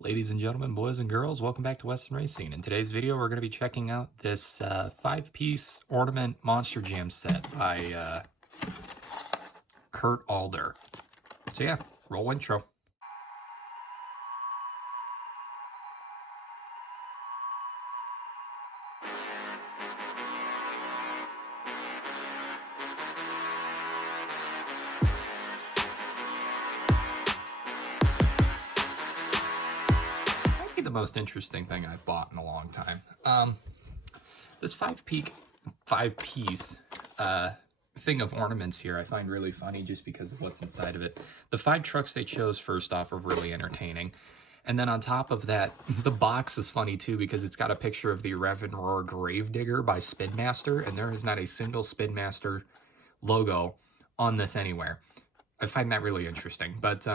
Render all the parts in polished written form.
Ladies and gentlemen, boys and girls, welcome back to Western Racing. In today's video, we're going to be checking out this 5-piece ornament Monster Jam set by Kurt Adler. So yeah, roll intro. The most interesting thing I've bought in a long time. This five-piece thing of ornaments here I find really funny just because of what's inside of it. The 5 trucks they chose first off are really entertaining. And then on top of that, the box is funny too because it's got a picture of the Rev and Roar Gravedigger by Spin Master, and there is not a single Spin Master logo on this anywhere. I find that really interesting. But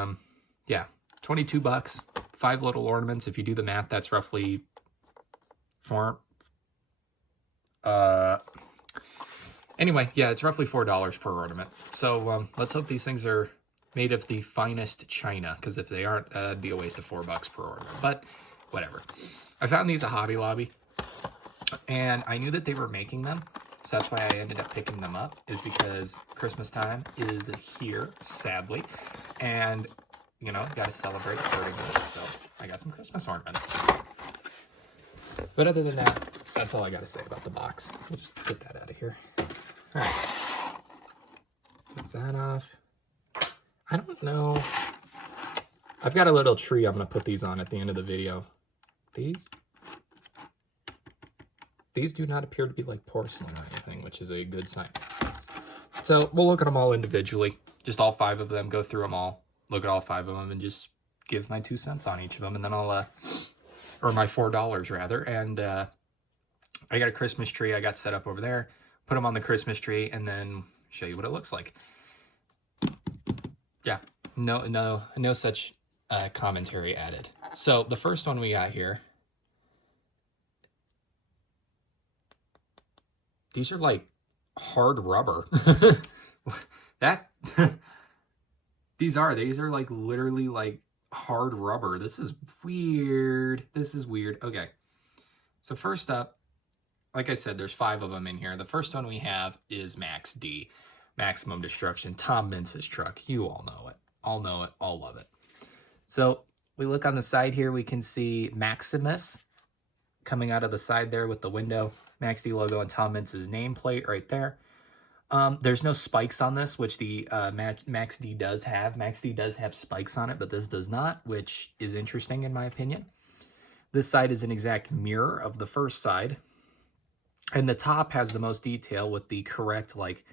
yeah, 22 bucks. 5 little ornaments. If you do the math, that's roughly anyway, yeah, it's roughly $4 per ornament. So let's hope these things are made of the finest china, because if they aren't, it'd be a waste of $4 per ornament. But whatever. I found these at Hobby Lobby, and I knew that they were making them, so that's why I ended up picking them up, is because Christmas time is here, sadly, and you know, got to celebrate accordingly, so I got some Christmas ornaments. But other than that, that's all I got to say about the box. We'll just get that out of here. All right. Get that off. I don't know. I've got a little tree I'm going to put these on at the end of the video. These do not appear to be like porcelain or anything, which is a good sign. So we'll look at them all individually. Just all 5 of them, go through them all. Look at all 5 of them and just give my 2 cents on each of them, and then I'll or my $4 rather. And I got a Christmas tree I got set up over there, put them on the Christmas tree, and then show you what it looks like. Yeah, no such commentary added. So the first one we got here, these are like hard rubber. that These are like literally like hard rubber. This is weird. Okay. So first up, like I said, there's 5 of them in here. The first one we have is Max D, Maximum Destruction, Tom Mintz's truck. You all know it. All know it. All love it. So we look on the side here, we can see Maximus coming out of the side there with the window, Max D logo and Tom Mintz's nameplate right there. There's no spikes on this, which the Max D does have. Max D does have spikes on it, but this does not, which is interesting in my opinion. This side is an exact mirror of the first side. And the top has the most detail with the correct, like,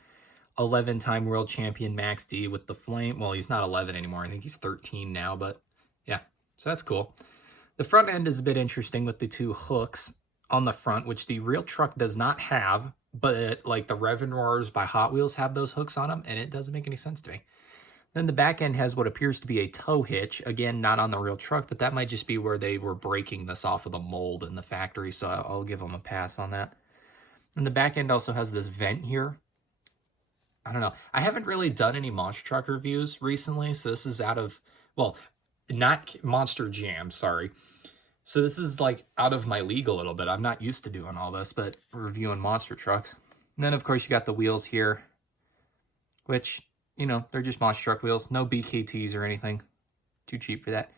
11-time world champion Max D with the flame. Well, he's not 11 anymore. I think he's 13 now, but yeah, so that's cool. The front end is a bit interesting with the 2 hooks on the front, which the real truck does not have. But like the Rev and Roars by Hot Wheels have those hooks on them, and it doesn't make any sense to me. Then the back end has what appears to be a tow hitch. Again, not on the real truck, but that might just be where they were breaking this off of the mold in the factory, so I'll give them a pass on that. And the back end also has this vent here. I don't know. I haven't really done any monster truck reviews recently, so this is out of, well, not Monster Jam, sorry. So this is like out of my league a little bit. I'm not used to doing all this, but reviewing monster trucks. And then of course you got the wheels here, which, you know, they're just monster truck wheels. No BKTs or anything. Too cheap for that.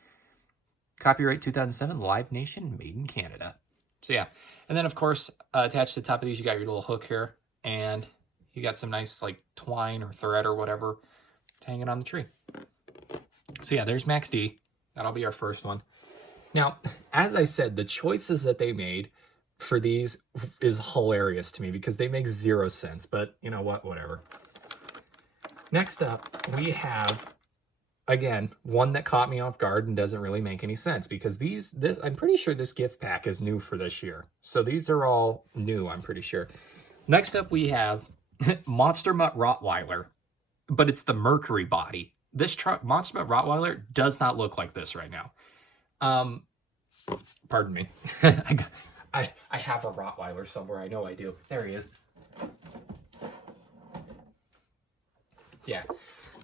Copyright 2007, Live Nation, made in Canada. So yeah. And then of course, attached to the top of these, you got your little hook here. And you got some nice like twine or thread or whatever hanging on the tree. So yeah, there's Max D. That'll be our first one. Now, as I said, the choices that they made for these is hilarious to me because they make 0 sense, but you know what, whatever. Next up, we have, again, one that caught me off guard and doesn't really make any sense because I'm pretty sure this gift pack is new for this year. So these are all new, I'm pretty sure. Next up, we have Monster Mutt Rottweiler, but it's the Mercury body. This truck, Monster Mutt Rottweiler, does not look like this right now. Pardon me. I have a Rottweiler somewhere. I know I do. There he is. Yeah.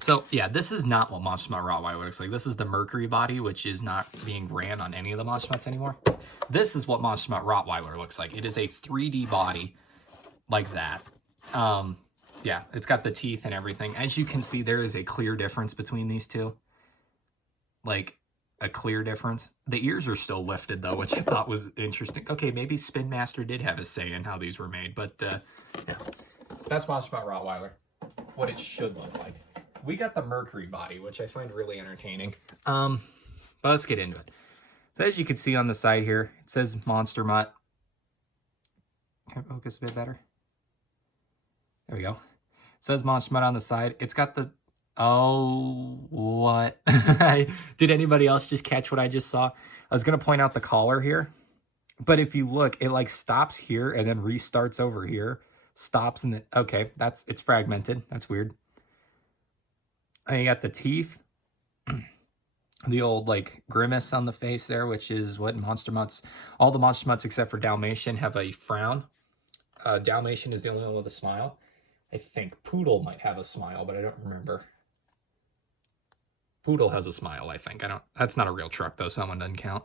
So, yeah, this is not what Monster Mutt Rottweiler looks like. This is the Mercury body, which is not being ran on any of the Monster Mutts anymore. This is what Monster Mutt Rottweiler looks like. It is a 3D body like that. Yeah, it's got the teeth and everything. As you can see, there is a clear difference between these two. Like, a clear difference. The ears are still lifted, though, which I thought was interesting. Okay, maybe Spin Master did have a say in how these were made, but, yeah. That's Monster Mutt Rottweiler. What it should look like. We got the Mercury body, which I find really entertaining. But let's get into it. So as you can see on the side here, it says Monster Mutt. Can I focus a bit better? There we go. It says Monster Mutt on the side. It's got the... Oh, what? Did anybody else just catch what I just saw? I was going to point out the collar here. But if you look, it like stops here and then restarts over here. Stops and then... Okay, it's fragmented. That's weird. And you got the teeth. The old like grimace on the face there, which is what Monster Mutts... All the Monster Mutts except for Dalmatian have a frown. Dalmatian is the only one with a smile. I think Poodle might have a smile, but I don't remember. Poodle has a smile, I think. That's not a real truck, though, so that one doesn't count.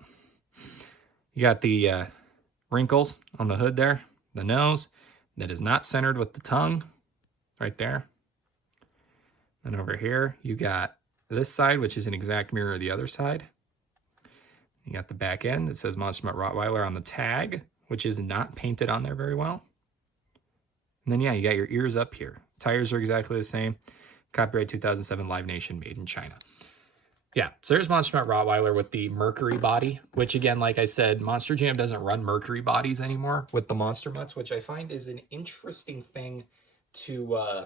You got the wrinkles on the hood there. The nose that is not centered with the tongue. Right there. And over here, you got this side, which is an exact mirror of the other side. You got the back end that says Monster Mutt Rottweiler on the tag, which is not painted on there very well. And then, yeah, you got your ears up here. Tires are exactly the same. Copyright 2007, Live Nation, made in China. Yeah, so there's Monster Mutt Rottweiler with the Mercury body, which, again, like I said, Monster Jam doesn't run Mercury bodies anymore with the Monster Mutts, which I find is an interesting thing to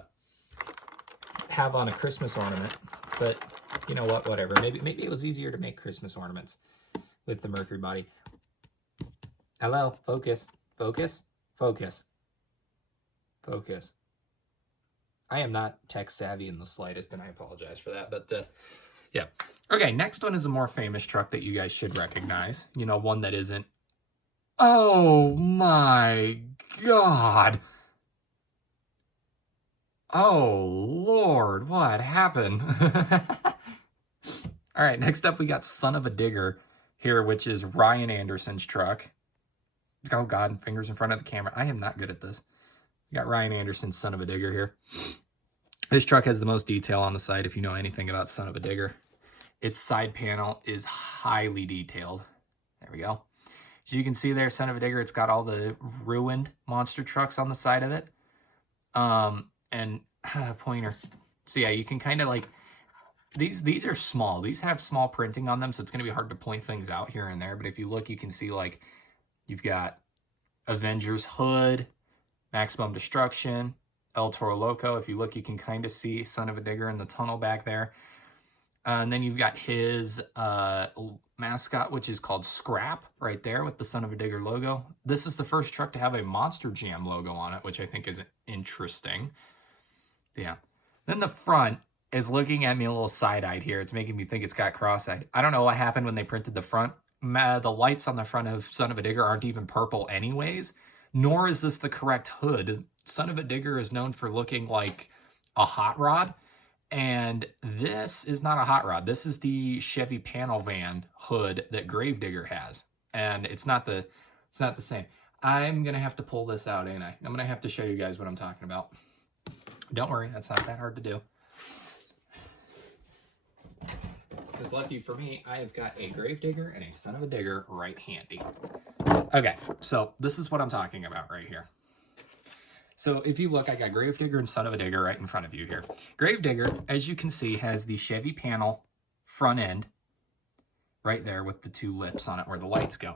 have on a Christmas ornament. But, you know what, whatever. Maybe it was easier to make Christmas ornaments with the Mercury body. Hello, focus, focus, focus. Focus. I am not tech savvy in the slightest, and I apologize for that, but yeah. Okay, next one is a more famous truck that you guys should recognize. You know, one that isn't... Oh my God! Oh Lord, what happened? All right, next up we got Son of a Digger here, which is Ryan Anderson's truck. Oh God, fingers in front of the camera. I am not good at this. We got Ryan Anderson's Son of a Digger here. This truck has the most detail on the side if you know anything about Son of a Digger. Its side panel is highly detailed. There we go. As you can see there, Son of a Digger, it's got all the ruined monster trucks on the side of it. And pointer. So yeah, you can kind of like, these are small. These have small printing on them, so it's going to be hard to point things out here and there. But if you look, you can see like, you've got Avengers hood, Maximum Destruction, El Toro Loco. If you look, you can kind of see Son of a Digger in the tunnel back there. And then you've got his mascot, which is called Scrap, right there with the Son of a Digger logo. This is the first truck to have a Monster Jam logo on it, which I think is interesting. Yeah. Then the front is looking at me a little side-eyed here. It's making me think it's got cross-eyed. I don't know what happened when they printed the front. The lights on the front of Son of a Digger aren't even purple anyways, nor is this the correct hood. Son of a Digger is known for looking like a hot rod, and this is not a hot rod. This is the Chevy panel van hood that Gravedigger has, and it's not the same. I'm gonna have to pull this out, ain't I? I'm gonna have to show you guys what I'm talking about. Don't worry, that's not that hard to do. Because lucky for me, I have got a Gravedigger and a Son of a Digger right handy. Okay, so this is what I'm talking about right here. So if you look, I got Gravedigger and Son of a Digger right in front of you here. Gravedigger, as you can see, has the Chevy panel front end right there with the two lips on it where the lights go.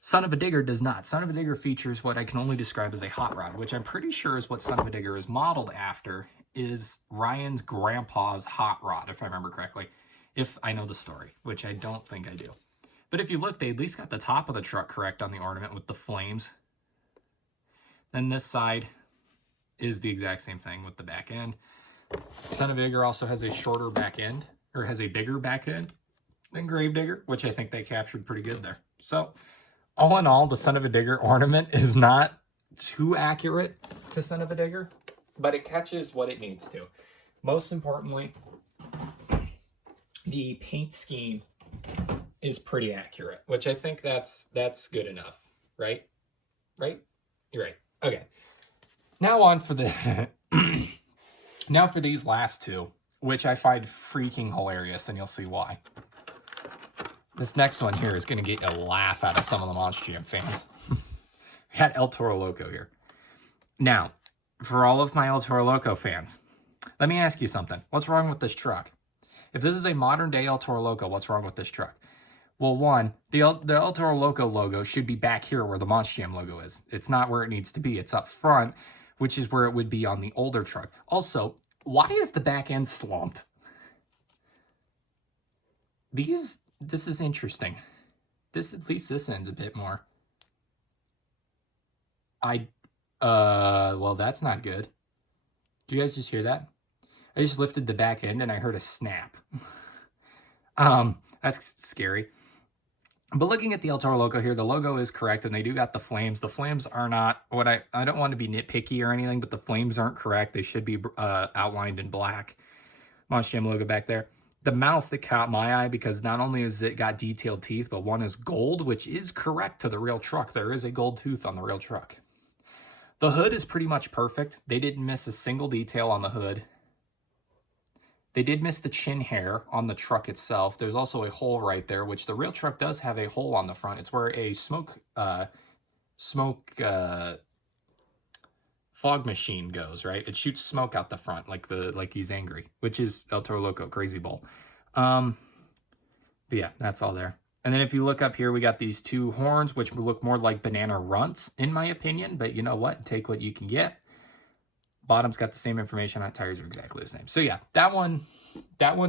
Son of a Digger does not. Son of a Digger features what I can only describe as a hot rod, which I'm pretty sure is what Son of a Digger is modeled after, is Ryan's grandpa's hot rod, if I remember correctly. If I know the story, which I don't think I do. But if you look, they at least got the top of the truck correct on the ornament with the flames. Then this side is the exact same thing with the back end. Son of a Digger also has a shorter back end, or has a bigger back end than Gravedigger, which I think they captured pretty good there. So, all in all, the Son of a Digger ornament is not too accurate to Son of a Digger, but it catches what it needs to. most importantly, the paint scheme is pretty accurate, which I think that's good enough, right? Right? You're right. Okay. Now on for the now for these last two, which I find freaking hilarious, and you'll see why. This next one here is going to get a laugh out of some of the Monster Jam fans. We had El Toro Loco here. Now, for all of my El Toro Loco fans, let me ask you something. What's wrong with this truck? If this is a modern day El Toro Loco, what's wrong with this truck? Well, one, the El Toro Loco logo should be back here where the Monster Jam logo is. It's not where it needs to be. It's up front, which is where it would be on the older truck. Also, why is the back end slumped? This is interesting. At least this end's a bit more. Well, that's not good. Do you guys just hear that? I just lifted the back end and I heard a snap. That's scary. But looking at the El Toro Loco here, the logo is correct, and they do got the flames. The flames are not what I don't want to be nitpicky or anything, but the flames aren't correct. They should be outlined in black. Monster Jam logo back there. The mouth that caught my eye because not only has it got detailed teeth, but one is gold, which is correct to the real truck. There is a gold tooth on the real truck. The hood is pretty much perfect. They didn't miss a single detail on the hood. They did miss the chin hair on the truck itself. There's also a hole right there, which the real truck does have a hole on the front. It's where a fog machine goes, right? It shoots smoke out the front like he's angry, which is El Toro Loco, Crazy Bull. But yeah, that's all there. And then if you look up here, we got these two horns, which look more like banana runts, in my opinion. But you know what? Take what you can get. Bottom's got the same information on tires are exactly the same. So yeah, that one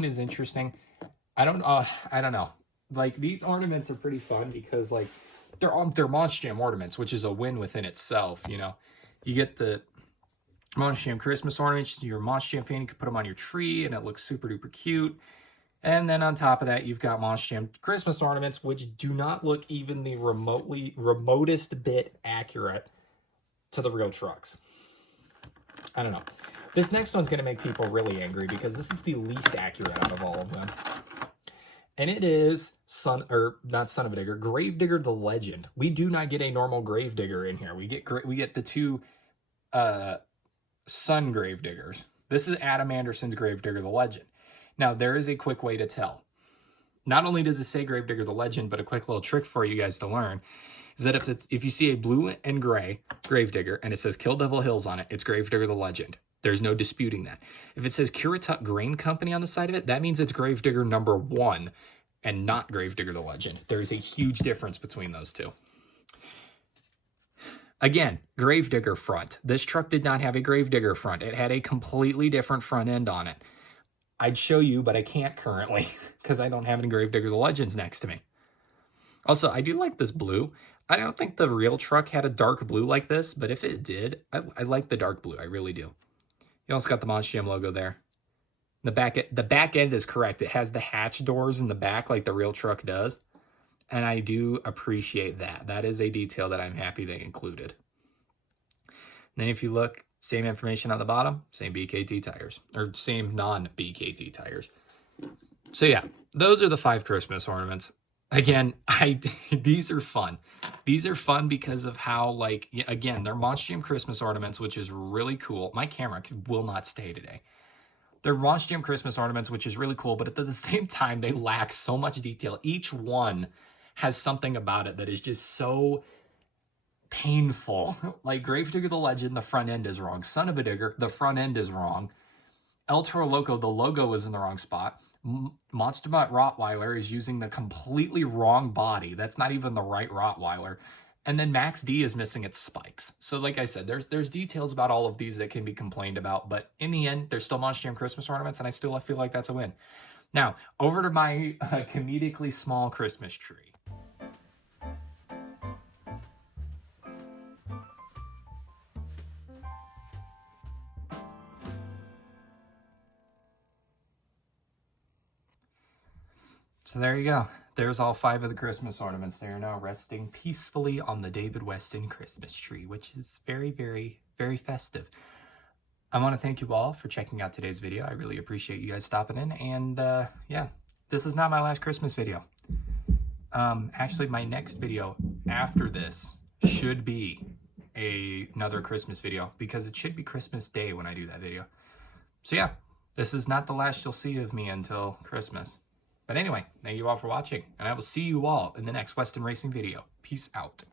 is interesting. I don't know. Like, these ornaments are pretty fun because like they're Monster Jam ornaments, which is a win within itself. You know, you get the Monster Jam Christmas ornaments. You're a Monster Jam fan, you can put them on your tree, and it looks super duper cute. And then on top of that, you've got Monster Jam Christmas ornaments, which do not look even the remotest bit accurate to the real trucks. I don't know. This next one's going to make people really angry because this is the least accurate out of all of them. And it is not Son of a Digger, Gravedigger the Legend. We do not get a normal Gravedigger in here. We get the two Sun Gravediggers. This is Adam Anderson's Gravedigger the Legend. Now, there is a quick way to tell. Not only does it say Gravedigger the Legend, but a quick little trick for you guys to learn is that if you see a blue and gray Gravedigger and it says Kill Devil Hills on it, it's Gravedigger the Legend. There's no disputing that. If it says Currituck Grain Company on the side of it, that means it's Gravedigger number 1 and not Gravedigger the Legend. There is a huge difference between those two. Again, Gravedigger front. This truck did not have a Gravedigger front. It had a completely different front end on it. I'd show you, but I can't currently because I don't have any Gravedigger the Legends next to me. Also, I do like this blue. I don't think the real truck had a dark blue like this, but if it did, I like the dark blue. I really do. You also got the Monster Jam logo there. The back end is correct. It has the hatch doors in the back like the real truck does. And I do appreciate that. That is a detail that I'm happy they included. And then if you look, same information on the bottom, same BKT tires, or same non-BKT tires. So yeah, those are the 5 Christmas ornaments. Again, these are fun. These are fun because of how, like, again, they're Monster Jam Christmas ornaments, which is really cool. My camera will not stay today. They're Monster Jam Christmas ornaments, which is really cool, but at the same time, they lack so much detail. Each one has something about it that is just so painful. Like Gravedigger the Legend, the front end is wrong. Son of a Digger, the front end is wrong. El Toro Loco, the logo is in the wrong spot. Monster Mutt Rottweiler is using the completely wrong body. That's not even the right Rottweiler. And then Max D is missing its spikes. So like I said, there's details about all of these that can be complained about. But in the end, they're still Monster Jam Christmas ornaments, and I feel like that's a win. Now, over to my comedically small Christmas tree. So there you go. There's all 5 of the Christmas ornaments. They are now resting peacefully on the David Weston Christmas tree, which is very, very, very festive. I want to thank you all for checking out today's video. I really appreciate you guys stopping in. And yeah, this is not my last Christmas video. Actually, my next video after this should be another Christmas video, because it should be Christmas Day when I do that video. So yeah, this is not the last you'll see of me until Christmas. But anyway, thank you all for watching, and I will see you all in the next Weston Racing video. Peace out.